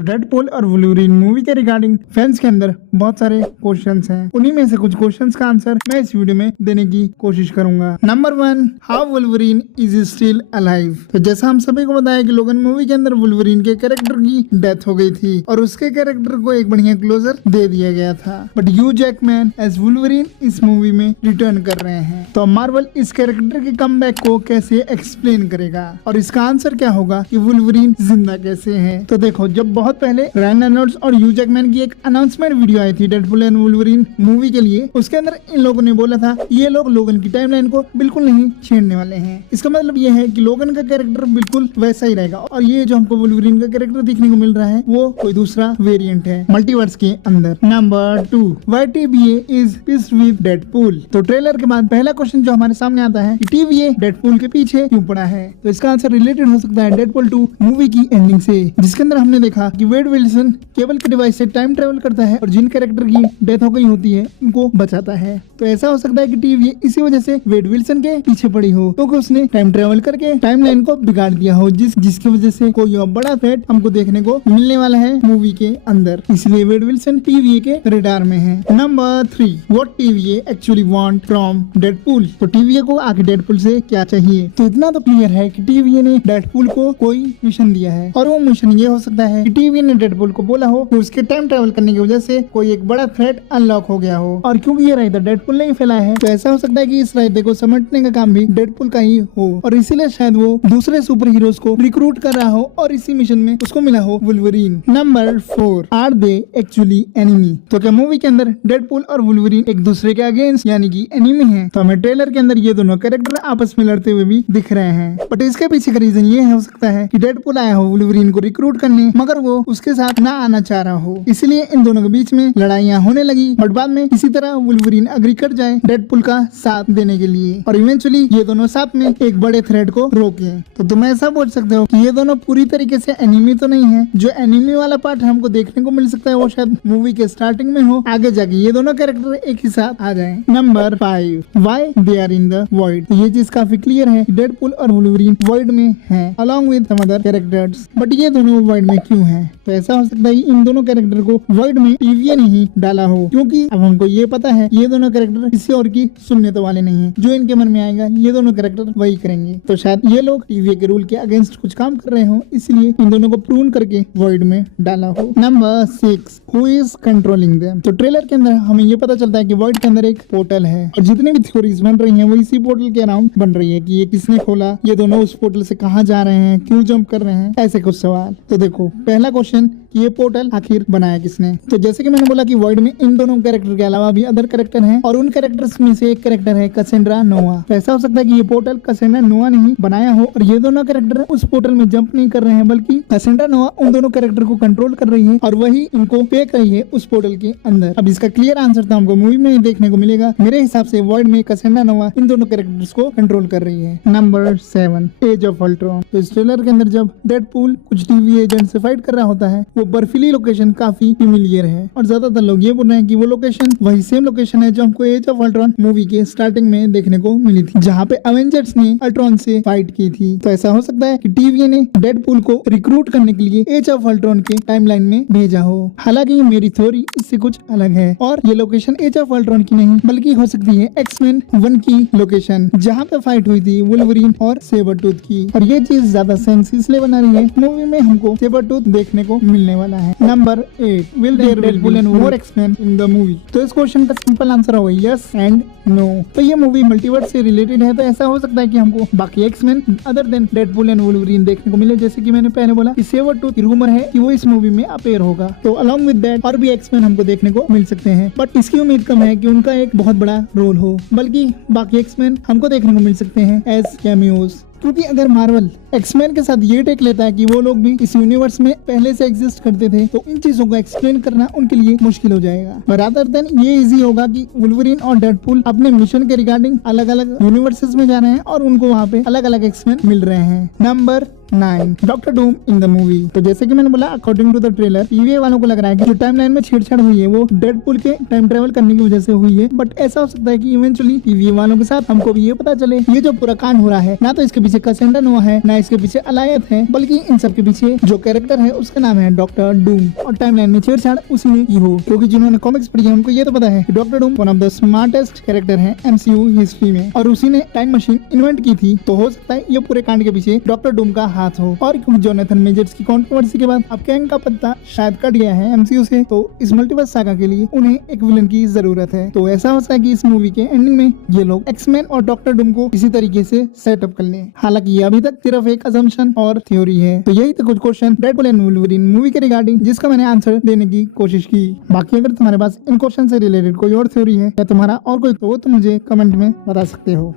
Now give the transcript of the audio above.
Deadpool और Wolverine movie के regarding fans के अंदर बहुत सारे क्वेश्चंस हैं। उन्हीं में से कुछ क्वेश्चंस का आंसर मैं इस वीडियो में देने की कोशिश करूंगा। Number 1, how Wolverine is still alive. तो जैसा हम सभी को बताया कि लोगन मूवी के अंदर वुल्वरीन के कैरेक्टर की डेथ हो गई थी और उसके कैरेक्टर को एक बढ़िया क्लोजर दे दिया गया था, but Hugh Jackman as Wolverine इस मूवी में रिटर्न कर रहे हैं। तो मार्वल इस कैरेक्टर के कमबैक को कैसे एक्सप्लेन करेगा और इसका आंसर क्या होगा कि वुल्वरीन जिंदा कैसे है। तो देखो, जब बहुत पहले रायन रेनॉल्ड्स और ह्यू जैकमैन की एक अनाउंसमेंट वीडियो आई थी डेडपूल एंड वुल्वरीन मूवी के लिए, उसके अंदर इन लोगों ने बोला था ये लोग लोगन की टाइमलाइन को बिल्कुल नहीं छेड़ने वाले हैं। इसका मतलब ये है कि लोगन का कैरेक्टर बिल्कुल वैसा ही रहेगा और ये जो हमको वुल्वरीन का कैरेक्टर देखने को मिल रहा है वो कोई दूसरा वेरिएंट है मल्टीवर्स के अंदर। Number 2, why TVA is pissed with Deadpool. तो ट्रेलर के बाद पहला क्वेश्चन जो हमारे सामने आता है कि TVA डेडपूल के पीछे क्यों पड़ा है। तो इसका आंसर रिलेटेड हो सकता है डेडपूल 2 मूवी की एंडिंग से, जिसके अंदर हमने देखा कि वेड विल्सन केबल के डिवाइस से टाइम ट्रेवल करता है और जिन कैरेक्टर की डेथ हो गई होती है उनको बचाता है। तो ऐसा हो सकता है कि TVA इसी वजह से वेड विल्सन के पीछे पड़ी हो, क्योंकि उसने टाइम ट्रेवल करके टाइमलाइन को बिगाड़ दिया हो, जिसकी वजह से कोई और बड़ा थ्रेट हमको देखने को मिलने वाला है मूवी के अंदर। इसलिए वेड विल्सन TVA के रडार में है। Number 3, what TVA actually want from Deadpool. तो TVA को आगे डेडपूल से क्या चाहिए। तो इतना तो क्लियर है कि TVA ने डेडपूल को कोई मिशन दिया है और वो मिशन ये हो सकता है कि TVA ने डेडपूल को बोला हो कि उसके टाइम ट्रेवल करने की वजह से कोई एक बड़ा थ्रेट अनलॉक हो गया हो, और क्योंकि ये रायता डेडपूल ने ही फैलाया है तो ऐसा हो सकता है कि इस रायते को समेटने का काम भी डेडपूल का ही हो और इसीलिए शायद वो दूसरे सुपर हीरोज को रिक्रूट कर रहा हो और इसी मिशन में उसको मिला हो Wolverine. Number 4, are they actually enemy. तो क्या मूवी के अंदर डेडपूल और वुल्वरीन एक दूसरे के अगेंस्ट यानी कि एनिमी हैं। तो हमें ट्रेलर के अंदर ये दोनों कैरेक्टर आपस में लड़ते हुए भी दिख रहे हैं, बट इसके पीछे का रीजन ये हो सकता है कि डेडपूल आया हो वुल्वरीन को रिक्रूट करने, मगर वो उसके साथ ना आना चाह रहा हो, इसलिए इन दोनों के बीच में लड़ाइयाँ होने लगी, बट बाद में किसी तरह वुल्वरीन अग्री कर जाए डेडपूल का साथ देने के लिए और इवेंचुअली ये दोनों साथ में एक बड़े थ्रेट को रोके। तो तुम ऐसा बोल सकते हो कि ये दोनों पूरी तरीके से एनिमी तो नहीं है। जो एनिमी वाला पार्ट हमको देखने को मिल सकता है वो शायद मूवी के स्टार्टिंग में हो, आगे जाके ये दोनों कैरेक्टर एक ही साथ आ जाएं। Number 5, why they are in the void. तो ये चीज काफी क्लियर है, डेडपूल और वुल्वरीन वॉइड में हैं along with some other characters, but ये दोनों वॉइड में क्यों हैं। तो ऐसा हो सकता है इन दोनों कैरेक्टर को वॉइड में TVA ने ही डाला हो, क्योंकि अब हमको ये पता है ये दोनों कैरेक्टर किसी और की सुनने तो वाले नहीं है। जो इनके मन में आएगा ये दोनों कैरेक्टर वही करेंगे। तो शायद ये लोग TVA के रूल के अगेंस्ट कुछ काम कर रहे हो, इसलिए इन दोनों को प्रून करके वॉइड में डाला हो। Number 6, who is controlling them. तो ट्रेलर के अंदर हमें ये पता चलता है कि वॉइड के अंदर एक पोर्टल है और जितनी भी थ्योरीज बन रही हैं वो इसी पोर्टल के अराउंड बन रही है कि ये किसने खोला, ये दोनों उस पोर्टल से कहाँ जा रहे हैं, क्यों जंप कर रहे हैं, ऐसे कुछ सवाल। तो देखो, पहला क्वेश्चन कि ये पोर्टल आखिर बनाया किसने। तो जैसे कि मैंने बोला कि वॉइड में इन दोनों कैरेक्टर के अलावा भी अदर कैरेक्टर हैं और उन कैरेक्टर्स में से एक कैरेक्टर है कैसेंड्रा नोवा। तो ऐसा हो सकता है कि ये पोर्टल कैसेंड्रा नोवा ने ही बनाया हो और ये दोनों कैरेक्टर उस पोर्टल में जंप नहीं कर रहे हैं, बल्कि कैसेंड्रा नोवा उन दोनों कैरेक्टर को कंट्रोल कर रही है और वही इनको फेंक रही है उस पोर्टल के अंदर। अब इसका क्लियर आंसर तो हमको मूवी में ही देखने को मिलेगा। मेरे हिसाब से वॉइड में कैसेंड्रा नोवा इन दोनों कैरेक्टर्स को कंट्रोल कर रही है। Number 7, age of Ultron. तो इस ट्रेलर के अंदर जब डेडपूल कुछ TVA एजेंट से फाइट कर रहा होता है, वो बर्फीली लोकेशन काफी फेमिलियर है और ज्यादातर लोग ये बोल रहे हैं कि वो लोकेशन वही सेम लोकेशन है जो हमको एज ऑफ अल्ट्रॉन मूवी के स्टार्टिंग में देखने को मिली थी, जहाँ पे अवेंजर्स ने अल्ट्रॉन से फाइट की थी। तो ऐसा हो सकता है कि TVA ने डेडपूल को रिक्रूट करने के लिए एज ऑफ अल्ट्रॉन के टाइमलाइन में भेजा हो। हालांकि मेरी थ्योरी इससे कुछ अलग है और ये लोकेशन एज ऑफ अल्ट्रॉन की नहीं बल्कि हो सकती है X-Men 1 की लोकेशन, जहाँ पे फाइट हुई थी वुल्वरीन और सेबरटूथ की। और ये चीज ज्यादा सेंस इसलिए बना रही है, मूवी में हमको सेबरटूथ देखने को मिलने वाला है। Number 8, will there Deadpool and more X-Men in the movie. तो इस क्वेश्चन का सिंपल आंसर होगा यस एंड नो। तो ये मूवी मल्टीवर्स से रिलेटेड है, तो ऐसा हो सकता है कि हमको बाकी X-Men other than Deadpool and Wolverine देखने को मिले। जैसे कि मैंने पहले बोला कि सेबरटूथ की रूमर है कि वो इस मूवी में अपीयर होगा, तो अलॉन्ग विद दैट और भी X-Men हमको देखने को मिल सकते हैं, बट इसकी उम्मीद कम है कि उनका एक बहुत बड़ा रोल हो, बल्कि बाकी X-Men हमको देखने को मिल सकते हैं एज कैमियोज। क्योंकि अगर मार्वल X-Men के साथ ये टेक लेता है कि वो लोग भी इस यूनिवर्स में पहले से एग्जिस्ट करते थे, तो इन चीजों को एक्सप्लेन करना उनके लिए मुश्किल हो जाएगा। रादर देन ये इजी होगा कि वुल्वरीन और डेडपूल अपने मिशन के रिगार्डिंग अलग अलग यूनिवर्सेस में जा रहे हैं और उनको वहाँ पे अलग अलग X-Men मिल रहे हैं। Number 9 doctor Doom in the movie. तो जैसे कि मैंने बोला, according to the trailer, TVA वालों को लग रहा है कि जो टाइमलाइन में छेड़छाड़ हुई है वो डेडपूल के टाइम ट्रेवल करने की वजह से हुई है। बट ऐसा हो सकता है कि इवेंचुअली टीवीए वालों के साथ हमको भी ये पता चले ये जो पूरा कांड हो रहा है, ना तो इसके पीछे कैसेंड्रा नोवा है, ना इसके पीछे अलायत है, बल्कि इन सब के पीछे जो कैरेक्टर है उसका नाम है डॉक्टर डूम। और टाइमलाइन में छेड़छाड़ उसी ने की हो, क्योंकि जिन्होंने कॉमिक्स पढ़ी है उनको ये तो पता है कि doctor Doom one of the smartest character है एमसीयू हिस्ट्री में, और उसी ने टाइम मशीन इन्वेंट की थी। तो हो सकता है ये पूरे कांड के पीछे डॉक्टर डूम का हाथ हो। और क्योंकि जोनाथन मेजर्स की कंट्रोवर्सी के बाद अब कैंग का पत्ता शायद कट गया है एमसीयू से, तो इस मल्टीवर्स सागा के लिए उन्हें एक विलन की जरूरत है। तो ऐसा हो सकता है कि इस मूवी के एंडिंग में ये लोग एक्समैन और डॉक्टर डूम को किसी तरीके से सेटअप कर लें। हालांकि ये अभी तक सिर्फ एक असम्पशन और थ्योरी है। तो यही तो कुछ question Deadpool and Wolverine movie के रिगार्डिंग जिसका मैंने आंसर देने की कोशिश की। बाकी अगर तुम्हारे पास इन क्वेश्चन से रिलेटेड कोई और थ्योरी है या तुम्हारा और कोई, तो वो तुम मुझे कमेंट में बता सकते हो।